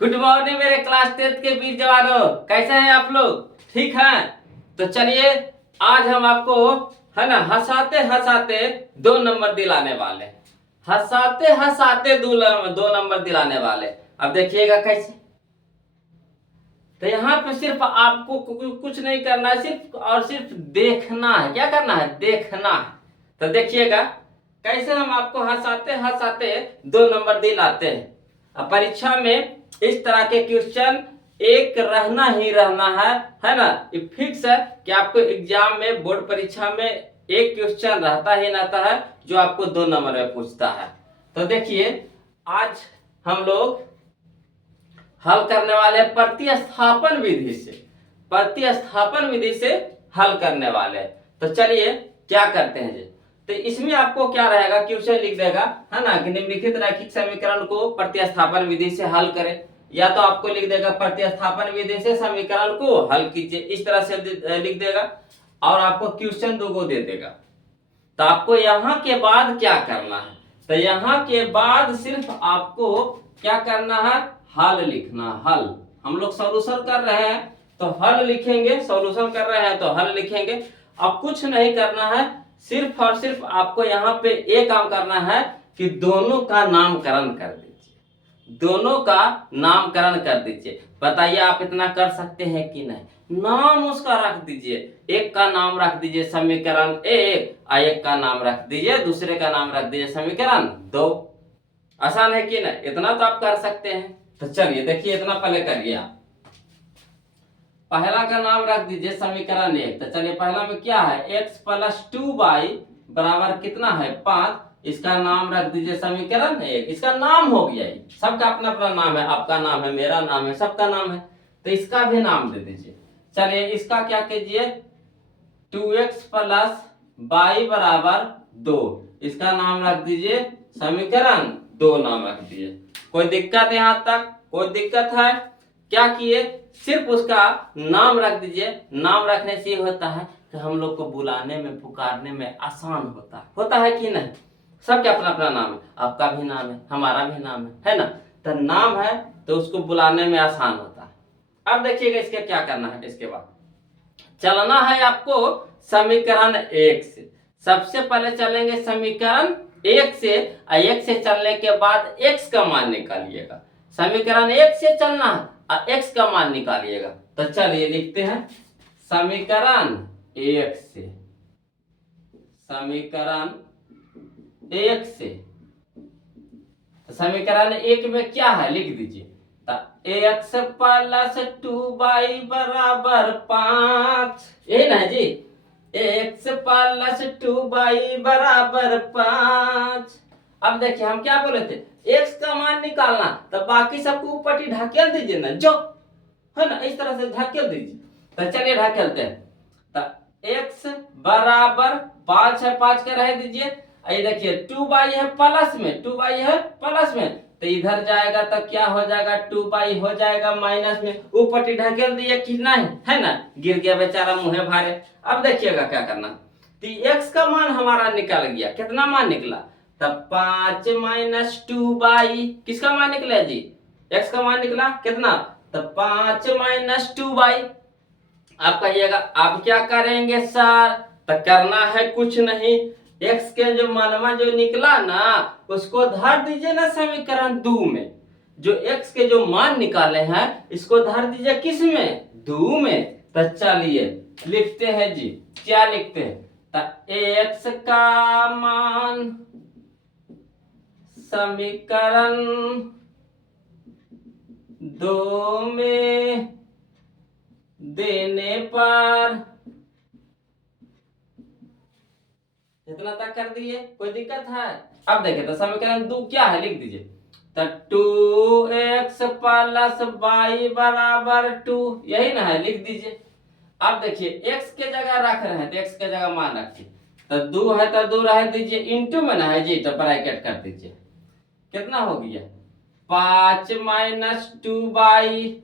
Good morning मेरे class 10 के वीर जवानों, कैसे हैं आप लोग? ठीक हैं? तो चलिए आज हम आपको है ना हंसाते हंसाते 2 नंबर दिलाने वाले हैं। हंसाते हंसाते दो नंबर दिलाने वाले। अब देखिएगा कैसे। तो यहाँ पे सिर्फ आपको कुछ नहीं करना है, सिर्फ और सिर्फ देखना है। क्या करना है? देखना है। तो देखिएगा कैसे हम आपको हंसाते हंसाते 2 नंबर दिलाते हैं। अब परीक्षा में इस तरह के क्वेश्चन एक रहना ही रहना है ना। ये फिक्स है कि आपको एग्जाम में, बोर्ड परीक्षा में एक क्वेश्चन रहता ही रहता है जो आपको 2 नंबर में पूछता है। तो देखिए आज हम लोग हल करने वाले प्रतिस्थापन विधि से। प्रतिस्थापन विधि से हल करने वाले। तो चलिए क्या करते हैं जी। तो इसमें आपको क्या रहेगा, क्वेश्चन लिख देगा है ना कि निम्नलिखित रैखिक समीकरण को प्रतिस्थापन विधि से हल करें, या तो आपको लिख देगा प्रतिस्थापन विधि से समीकरण को हल कीजिए, इस तरह से लिख देगा। और आपको क्वेश्चन 2 को दे देगा। तो आपको यहाँ के बाद क्या करना है? तो यहाँ के बाद सिर्फ आपको क्या करना है? हल लिखना। हल, हम लोग सॉल्यूशन कर रहे हैं तो हल लिखेंगे, सॉल्यूशन कर रहे हैं तो हल लिखेंगे। अब कुछ नहीं करना है, सिर्फ और सिर्फ आपको यहाँ पे एक काम करना है कि दोनों का नामकरण कर दीजिए। दोनों का नामकरण कर दीजिए। बताइए आप इतना कर सकते हैं कि नहीं? नाम उसका रख दीजिए। एक का नाम रख दीजिए समीकरण 1, और एक का नाम रख दीजिए, दूसरे का नाम रख दीजिए समीकरण 2। आसान है कि नहीं? इतना तो आप कर सकते हैं। तो चलिए देखिए, इतना पहले करिए आप। पहला का नाम रख दीजिए समीकरण 1। तो चलिए पहला में क्या है? x प्लस 2y बराबर कितना है? 5। इसका नाम रख दीजिए समीकरण 1। इसका नाम हो गया, सबका अपना अपना नाम है। आपका नाम है, मेरा नाम है, सबका नाम है। तो इसका भी नाम दे दीजिए। चलिए इसका क्या कीजिए? 2x प्लस y बराबर 2। इसका नाम रख दीजिए समीकरण 2 नाम रख दीजिए। कोई दिक्कत यहां तक? कोई दिक्कत है? क्या किए? सिर्फ उसका नाम रख दीजिए। नाम रखने से ये होता है कि हम लोग को बुलाने में, पुकारने में आसान होता है कि नहीं? सबके अपना अपना नाम है। आपका भी नाम है, हमारा भी नाम है ना। तो नाम है तो उसको बुलाने में आसान होता है। अब देखिएगा इसके क्या करना है। इसके बाद चलना है आपको समीकरण 1 से। सबसे पहले चलेंगे समीकरण 1 से, और 1 से चलने के बाद x का मान निकालिएगा। समीकरण 1 से चलना है और x का मान निकालिएगा। तो चलिए लिखते हैं समीकरण 1 से। समीकरण 1 से, तो समीकरण 1 में क्या है लिख दीजिए। x प्लस 2y बराबर 5, यही ना है जी। x प्लस 2y बराबर 5। अब देखिए हम क्या बोले थे? x का मान निकालना, तो बाकी सबको ऊपर ढकेल दीजिए ना, जो है ना, इस तरह से ढकेल दीजिए। तो चलिए ढकेलते हैं। तो x बराबर 5 है, 5 का रह दीजिए। ये देखिए 2y है प्लस में, 2y है प्लस में, तो इधर जाएगा तो क्या हो जाएगा? 2y हो जाएगा माइनस में। ऊपर ढकेल दिए कि नहीं, है ना, गिर गया बेचारा मुँह भारे। अब देखिएगा क्या करना। तो x का मान हमारा निकल गया। कितना मान निकला? तब 5 माइनस 2y, किसका मान निकला जी? x का मान निकला कितना? तब 5 माइनस 2y। आप कहिएगा आप क्या करेंगे सर? तो करना है कुछ नहीं, x के जो मानवा जो निकला ना, उसको धर दीजिए ना समीकरण 2 में। जो x के जो मान निकाले हैं, इसको धर दीजिए किस में? 2 में। तो चलिए लिखते हैं जी, क्या लिखते हैं? तो x का मान समीकरण 2 में देने पर, इतना तक कर दिए, कोई दिक्कत है? अब देखिए तो समीकरण 2 क्या है लिख दीजिए। तो 2x प्लस y बराबर 2, यही ना है, लिख दीजिए। अब देखिए x के जगह रख रहे हैं तो x के जगह मान रखिए। तो 2 है तो 2 रह दीजिए, इंटू में ना है जी, तो ब्रैकेट कर दीजिए। कितना हो गया? 5 माइनस 2y,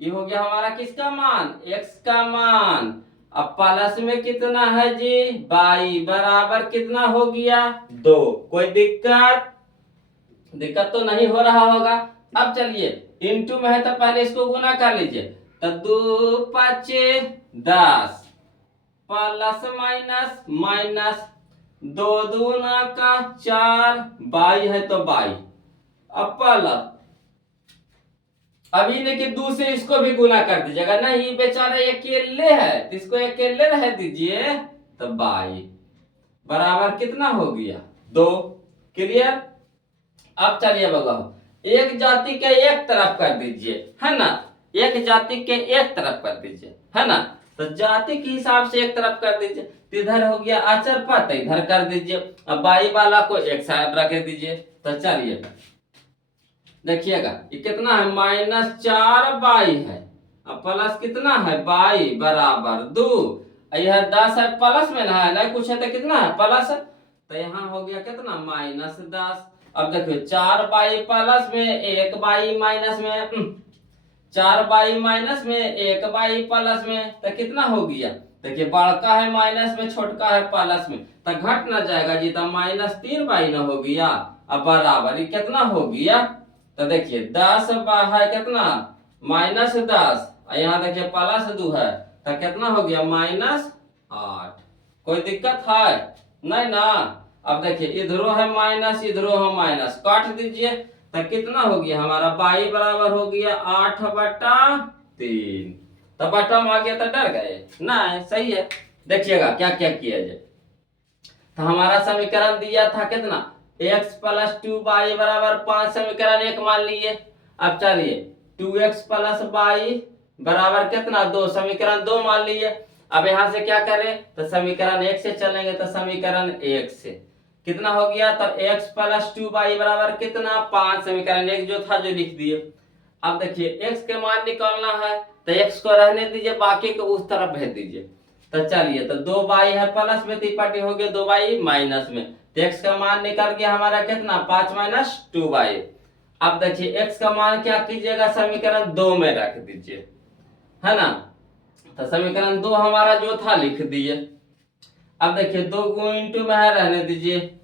ये हो गया हमारा किसका मान? x का मान। अब प्लस में कितना है जी? y बराबर कितना हो गया? 2। कोई दिक्कत? दिक्कत तो नहीं हो रहा होगा। अब चलिए इंटू में है तो पहले इसको गुना कर लीजिए। तो 2 5 10 प्लस माइनस माइनस 2 दूना का 4 बाई है तो बाई। अब प्लस अभी ने कि 2 से इसको भी गुना कर दीजिएगा। नहीं बेचारा अकेले है तो इसको अकेले रह दीजिए। तो बाई बराबर कितना हो गया 2। क्लियर। अब चलिए बगाओ एक जाति के एक तरफ कर दीजिए है ना। एक जाति के एक तरफ कर दीजिए है ना। तो जाति के हिसाब से एक तरफ कर दीजिए। तो इधर हो गया अचर पद इधर कर दीजिए। अब बाई वाला को एक साइड रख दीजिए। तो चलिए देखिएगा ये कितना है -4 बाई है। अब प्लस कितना है बाई बराबर 2। यह 10 है प्लस में ना है नहीं कुछ है तो कितना है प्लस। तो यहाँ हो गया कितना -10। अब देखिए 4 बाई प्लस में 1 बाई माइनस में 4 बाई माइनस में 1 बाई प्लस में तो कितना हो गया। देखिए बड़का है माइनस में छोटका है प्लस में तो घट ना जाएगा जी। तो -3 बाई ना हो गया। अब बराबर ये कितना हो गया। तो देखिए 10 है कितना -10 यहाँ देखिए प्लस 2 है तो कितना हो गया -8। कोई दिक्कत है नहीं ना। अब देखिए इधरो है माइनस इधरो है माइनस काट दीजिए। तो कितना हो गया हमारा बाई बराबर हो गया 8/3। तो बटम आ गया तो डर गए नहीं सही है। देखिएगा क्या क्या किया जाए। तो हमारा समीकरण दिया था कितना x + 2y बराबर 5। समीकरण 1 मान लिए। अब चलिए 2x + y बराबर कितना 2। समीकरण 2 मान लिए। अब यहां से क्या करें तो समीकरण 1 से चलेंगे। तो समीकरण 1 से कितना हो गया। तो x + 2y बराबर कितना 5। समीकरण 1 जो था जो लिख दिए। अब देखिए x के मान निकालना है तो x को रहने दीजिए बाकी को उस तरफ भेज दीजिए। तो चलिए तो 2 बाई है प्लस में तीपाटी हो गया 2 बाई माइनस में। तो x का मान निकल गया हमारा कितना 5 - 2 बाई। अब देखिए x का मान क्या कीजिएगा समीकरण 2 में रख दीजिए है ना। तो समीकरण 2 हमारा जो था लिख दिए। अब देखिए 2 × में है रहने दीजिए।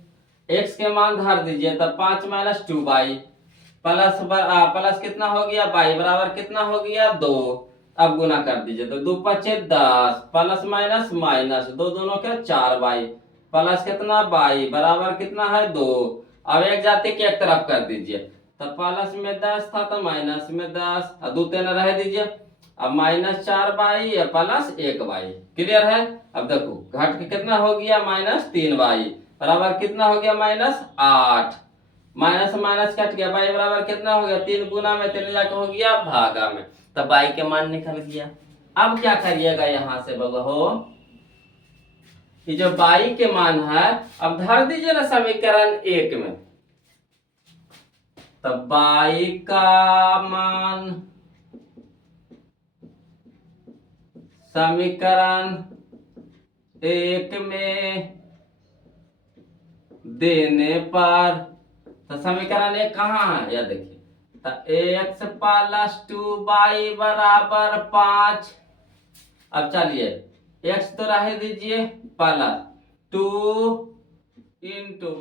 x के मान धर दीजिए तो 5 - 2 बाई प्लस कितना हो गया बाई बराबर कितना हो गया 2। अब गुना कर दीजिए तो 2 × 5 = 10 प्लस माइनस माइनस 2 दूनों के 4 बाई प्लस कितना बाई बराबर कितना है 2। अब एक जाति के एक तरफ कर दीजिए। तो प्लस में 10 था तो माइनस में 10 और 2 3 रह दीजिए। अब -4 बाई या प्लस 1 बाई। क्लियर है। अब देखो घट के कितना हो गया -3 बाई बराबर कितना हो गया -8। माइनस माइनस कट गया बाई बराबर कितना हो गया 3 गुना में 3 जाके हो गया भागा में। तो बाई के मान निकल गया। अब क्या करिएगा यहाँ से बगहो ये जो बाई के मान है अब धर दीजिए ना समीकरण 1 में। तो बाई का मान समीकरण 1 में देने पर तो समीकरण 1 कहाँ है यह देखिए। तो x + 2y बराबर 5। अब चलिए x तो रह दीजिए प्लस 2 ×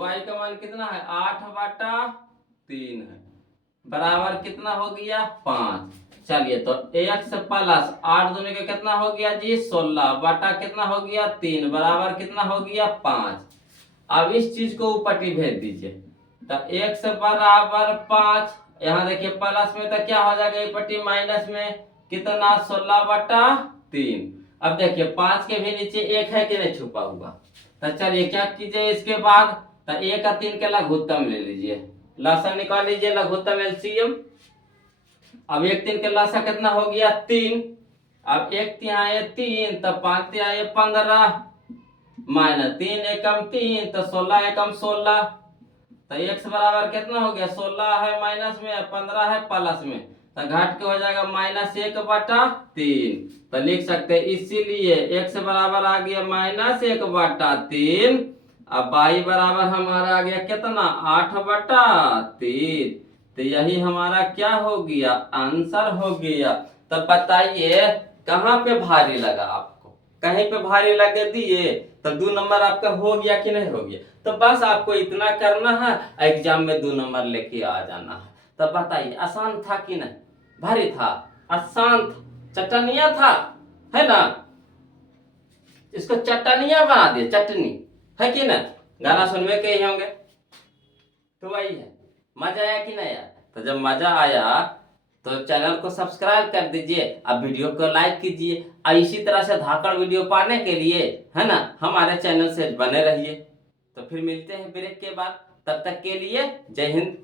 y का मान कितना है 8/3 है बराबर कितना हो गया 5। चलिए तो x + 8 दूनी का कितना हो गया जी 16 बटा कितना हो गया 3 बराबर कितना हो गया 5। अब इस चीज को ऊपटी भेज दीजिए। तो x बराबर 5 यहाँ देखिए प्लस में तो क्या हो जाएगा ये पट्टी माइनस में कितना 16/3। अब देखिए 5 के भी नीचे 1 है कि नहीं छुपा हुआ। तो चलिए क्या कीजिए इसके बाद तो 1 और 3 के लघुत्तम ले लीजिए। लसागु निकाल लीजिए लघुत्तम एलसीएम। अब 1 3 के लसागु कितना हो गया 3। अब 1 तिहाई 3 तो 5 तिहाई 15 -3 एकम 3 तो 16 एकम 16। तो x बराबर कितना हो गया 16 है माइनस में 15 है प्लस में तो घट के हो जाएगा -1/3। तो लिख सकते हैं इसीलिए x बराबर आ गया -1/3। अब y बराबर हमारा आ गया कितना 8/3। तो यही हमारा क्या हो गया आंसर हो गया। तो बताइए कहाँ पे भारी लगा आपको कहीं पे भारी लगे दिए। तो 2 नंबर आपका हो गया कि नहीं हो गया। तो बस आपको इतना करना है एग्जाम में 2 नंबर लेके आ जाना है। तब बताइए आसान था कि नहीं? भारी था, आसान था, चटनिया था, है ना? इसको चटनिया बना दिए, चटनी, है कि ना? गाना सुनवे के ही होंगे। तो वही है, मजा आया कि नहीं आया? तो जब मजा आया तो चैनल को सब्सक्राइब कर दीजिए, अब वीडियो को लाइक कीजिए, और इसी तरह से धाकड़ वीडियो पाने के लिए, है ना, हमारे चैनल से बने रहिए। तो फिर मिलते हैं ब्रेक के बाद, तब तक के लिए जय हिंद,